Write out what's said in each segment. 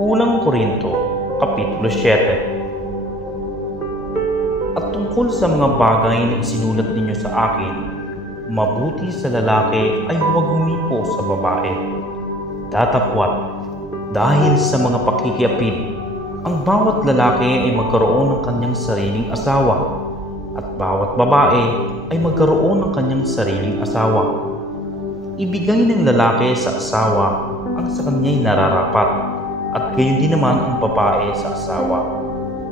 Unang Korinto, Kapitulo 7. At tungkol sa mga bagay na isinulat ninyo sa akin, mabuti sa lalaki ay huwag humipo sa babae. Datapwat, dahil sa mga pakikiapid, ang bawat lalaki ay magkaroon ng kanyang sariling asawa, at bawat babae ay magkaroon ng kanyang sariling asawa. Ibigay ng lalaki sa asawa ang sa kanya'y nararapat, at gayon din naman ang babae sa asawa.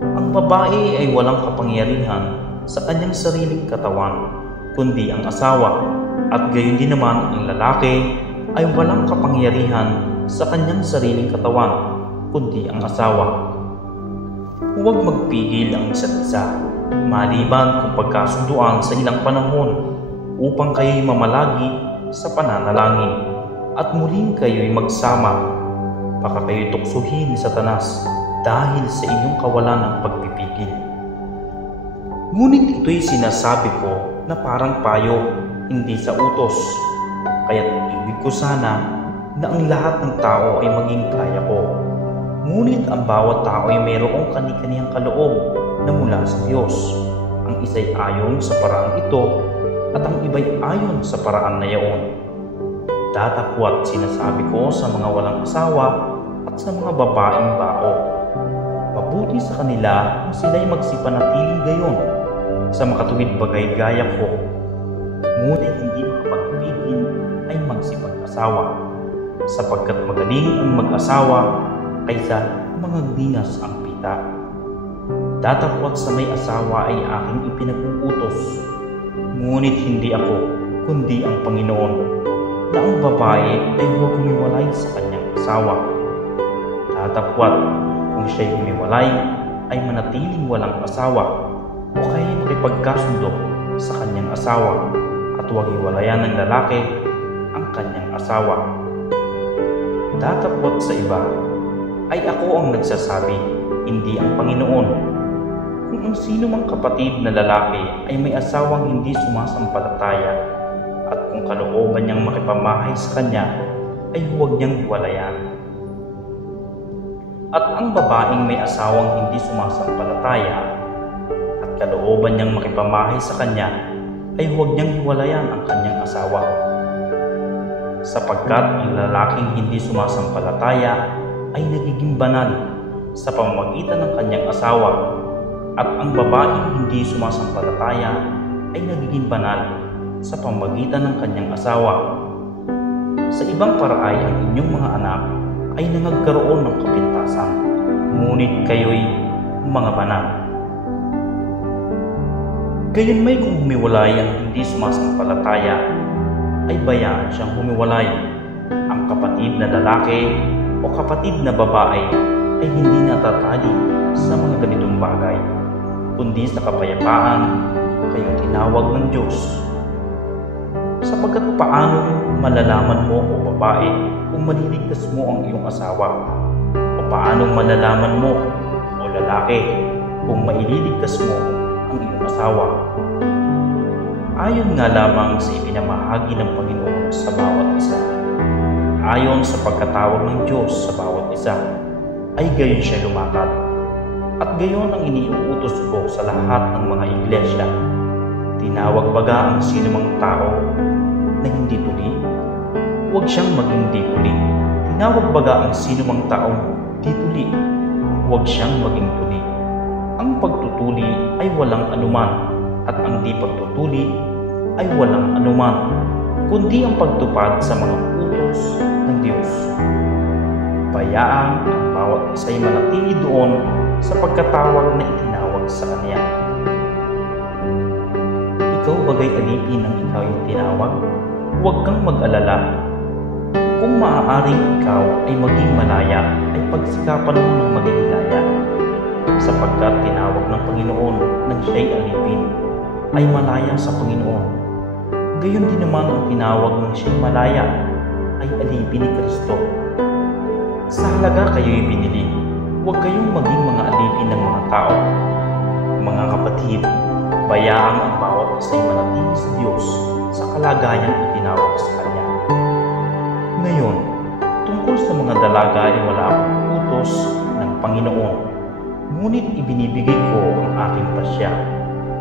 Ang babae ay walang kapangyarihan sa kanyang sariling katawan, kundi ang asawa, at gayon din naman ang lalaki ay walang kapangyarihan sa kanyang sariling katawan, kundi ang asawa. Huwag magpigil ang isa't isa, maliban kung pagkasunduan sa ilang panahon, upang kayo'y mamalagi sa pananalangin, at muling kayo'y magsama. Baka kayo'y tuksuhin ni Satanas dahil sa inyong kawalan ng pagpipigil. Ngunit ito'y sinasabi ko na parang payo, hindi sa utos. Kaya't ibig ko sana na ang lahat ng tao ay maging kaya ko. Ngunit ang bawat tao ay mayroong kani-kaniyang kaloob na mula sa Diyos. Ang isa'y ayon sa paraang ito, at ang iba'y ayon sa paraan na yaon. Datapwat sinasabi ko sa mga walang asawa at sa mga babaeng bao, mabuti sa kanila kung sila'y magsipanatiling gayon sa makatuwid bagay gaya ko. Ngunit hindi makapagpigil ay magsipag-asawa, sapagkat magaling ang mag-asawa kaysa mangagdinas ang pita. Datapwat sa may asawa ay aking ipinag-uutos, ngunit hindi ako, kundi ang Panginoon, na ang babae ay huwag humiwalay sa kanyang asawa. Datapwat kung siya'y humiwalay ay manatiling walang asawa, o kaya makipagkasundo sa kanyang asawa, at huwag hiwalayan ng lalaki ang kanyang asawa. Datapwat sa iba ay ako ang nagsasabi, hindi ang Panginoon. Kung ang sino mang kapatid na lalaki ay may asawang hindi sumasampalataya, at kung kalooban niyang makipamahay sa kanya, ay huwag niyang hiwalayan. At ang babaeng may asawang hindi sumasampalataya, at kalooban niyang makipamahay sa kanya, ay huwag niyang hiwalayan ang kanyang asawa. Sapagkat ang lalaking hindi sumasampalataya ay nagiging banal sa pamamagitan ng kanyang asawa, at ang babaeng hindi sumasampalataya ay nagiging banal sa pamamagitan ng kanyang asawa. Sa ibang paraay ang inyong mga anak ay nangagkaroon ng kapintasan, ngunit kayo'y mga banal. Gayunmay kung humiwalay ang hindi sumasampalataya, ay bayaan siyang humiwalay. Ang kapatid na lalaki o kapatid na babae ay hindi natatali sa mga ganitong bagay, kundi sa kapayapaan kayo tinawag ng Diyos. Sapagkat paano malalaman mo o babae kung maliligtas mo ang iyong asawa? O paano malalaman mo o lalaki kung maililigtas mo ang iyong asawa? Ayon nga lamang sa ipinamahagi ng Panginoon sa bawat isa, ayon sa pagkatawag ng Diyos sa bawat isa, ay gayon siya lumakad. At gayon ang iniuutos ko sa lahat ng mga iglesia. Tinawag baga ang sinumang tao na hindi tuli? Huwag siyang maging di tuli. Tinawag baga ang sinumang taong di tuli? Huwag siyang maging tuli. Ang pagtutuli ay walang anuman, at ang di pagtutuli ay walang anuman, kundi ang pagtupad sa mga utos ng Diyos. Bayaan ang bawat isa'y manatili doon sa pagkatawag na itinawag sa Kanya. Ikaw bagay alipin ang ikaw yung tinawag? Huwag kang mag-alala. Kung maaaring ikaw ay maging malaya, ay pagsikapan mo ng maging laya. Sapagkat tinawag ng Panginoon nang siya'y alipin, ay malaya sa Panginoon. Gayon din naman ang tinawag ng siya'y malaya, ay alipin ni Kristo. Sa halaga kayo'y binili, huwag kayong maging mga alipin ng mga tao. Mga kapatid, bayaang ang bawat isa'y manatili sa Diyos sa kalagayang itinawag sa Kanya. Ngayon, tungkol sa mga dalaga ay wala akong utos utos ng Panginoon. Ngunit ibinibigay ko ang aking pasya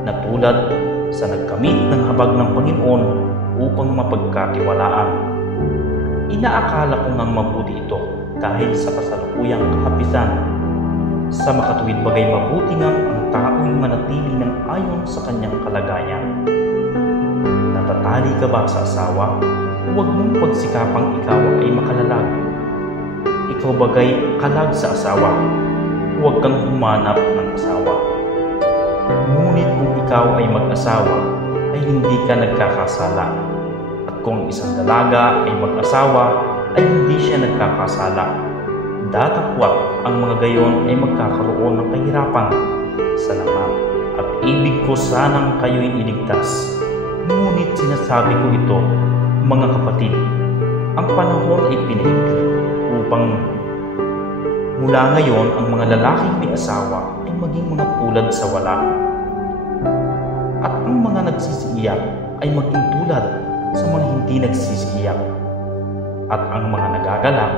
na tulad sa nagkamit ng habag ng Panginoon upang mapagkatiwalaan. Inaakala ko ngang mabuti ito dahil sa kasalukuyang kahapisan. Sa makatuwid bagay mabuti ngang ang tao'y manatili ng ayon sa kanyang kalagayan. Natatali ka ba sa asawa? Huwag mong pagsikapang ikaw ay makalalag. Ikaw bagay kalag sa asawa, huwag kang humanap ng asawa. Ngunit kung ikaw ay mag-asawa, ay hindi ka nagkakasala. At kung isang dalaga ay mag-asawa, ay hindi siya nagkakasala. Datakwat ang mga gayon ay magkakaroon ng kahirapan. Salamat. At ibig ko sanang kayo'y iligtas. Ngunit sinasabi ko ito, mga kapatid, ang panahon ay pinahigli upang mula ngayon ang mga lalaking may asawa ay maging mga tulad sa wala. At ang mga nagsisiiyak ay maging tulad sa mga hindi nagsisiiyak. At ang mga nagagalak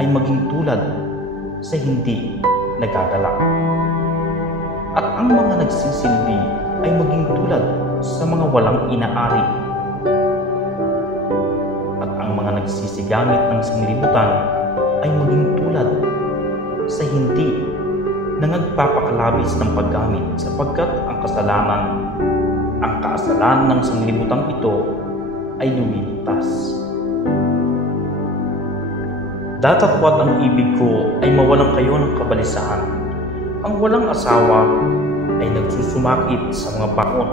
ay maging tulad sa hindi nagagalak. At ang mga nagsisilbi ay maging tulad sa mga walang inaari. At ang mga nagsisigamit ng sanglibutan ay maging tulad sa hindi na nagpapakalabis ng paggamit sapagkat ang kasalanan ng sanglibutang ito ay lumilipas. Datapwat ang ibig ko ay mawalan kayo ng kabalisahan. Ang walang asawa ay nagsusumakit sa mga baon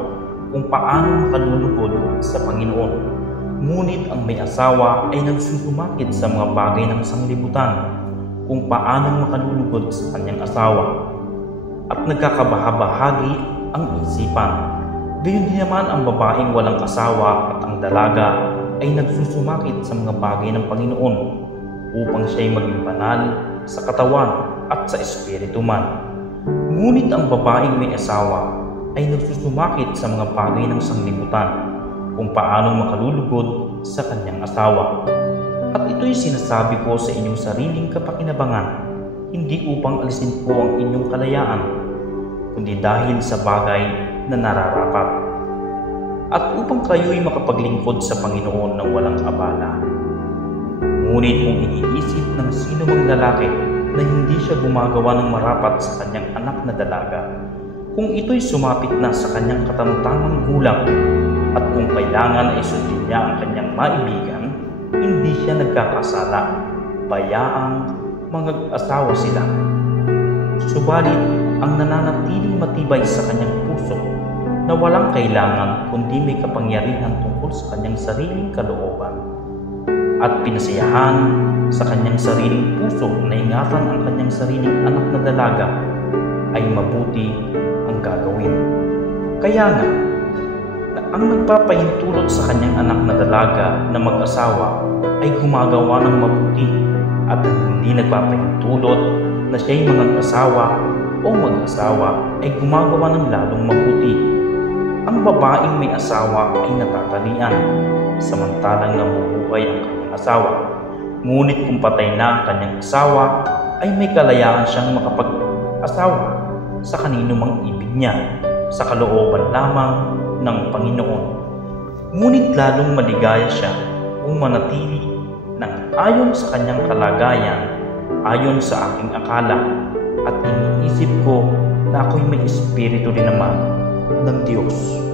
kung paano makalulugod sa Panginoon. Ngunit ang may asawa ay nagsusumakit sa mga bagay ng sanglibutan kung paano makalulugod sa kanyang asawa. At nagkakabahabahagi ang isipan. Gayon din naman ang babaeng walang asawa at ang dalaga ay nagsusumakit sa mga bagay ng Panginoon upang siya'y maging banal sa katawan at sa espiritu man. Ngunit ang babaeng may asawa ay nagsusumakit sa mga bagay ng sanglibutan kung paano makalulugod sa kanyang asawa. At ito'y sinasabi ko sa inyong sariling kapakinabangan, hindi upang alisin po ang inyong kalayaan, kundi dahil sa bagay na nararapat. At upang kayo'y makapaglingkod sa Panginoon ng walang abala. Ngunit kung iniisip ng sino mang lalaki na hindi siya gumagawa ng marapat sa kanyang anak na dalaga, kung ito'y sumapit na sa kanyang katamtamang gulang, at kung kailangan ay sundin niya ang kanyang maibigan, hindi siya nagkakasala, bayaang mag-asawa sila. Subalit, ang nananatiling matibay sa kanyang puso na walang kailangan kundi may kapangyarihan tungkol sa kanyang sariling kalooban at pinasiyahan sa kanyang sariling puso na ingatan ang kanyang sariling anak na dalaga, ay mabuti ang gagawin. Kaya nga, ang nagpapahintulot sa kanyang anak na dalaga na mag-asawa ay gumagawa ng mabuti, at ang hindi nagpapahintulot na siya'y mag-asawa o mag-asawa ay gumagawa ng lalong mabuti. Ang babaeng may asawa ay natatalian, samantalang nabubuhay ang kanyang asawa. Ngunit kung patay na ang kanyang asawa, ay may kalayaan siyang makapag-asawa sa kanino mang ibig niya, sa kalooban lamang ng Panginoon. Ngunit lalong maligaya siya kung manatili ng ayon sa kanyang kalagayan, ayon sa aking akala, at iniisip ko na ako'y may espiritu rin naman ng Diyos.